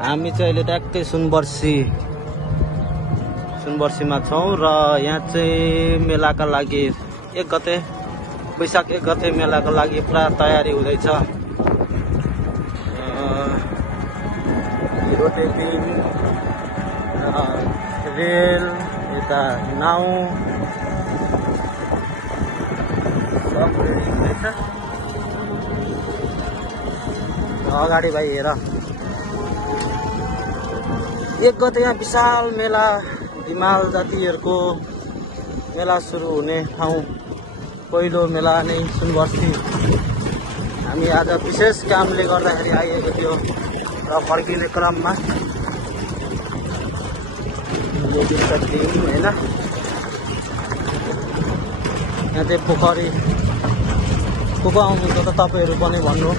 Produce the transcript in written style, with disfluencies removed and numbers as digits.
हामी चाहिँ अहिले ट्याक्कै सुनवर्सीमा छौँ र यहाँ चाहिँ मेलाका लागि 1 गते वैशाख 1 गते मेलाको लागि पुरा तयारी हुँदैछ। रोटेपिङ रेल यता नाउ सब हुँदैछ। अगाडि भाइ हेर 1 गते यहाँ विशाल मेला हिमाल जातिहरूको मेला सुरु हुने ठाउँ पहिलो मेला नै सुनवर्सी। हामी आज विशेष कामले गर्दाखेरि आइएको थियो र फर्किने क्रममा यो दिन होइन यहाँ चाहिँ पोखरी को आउनुहुन्छ त तपाईँहरू पनि भन्नु।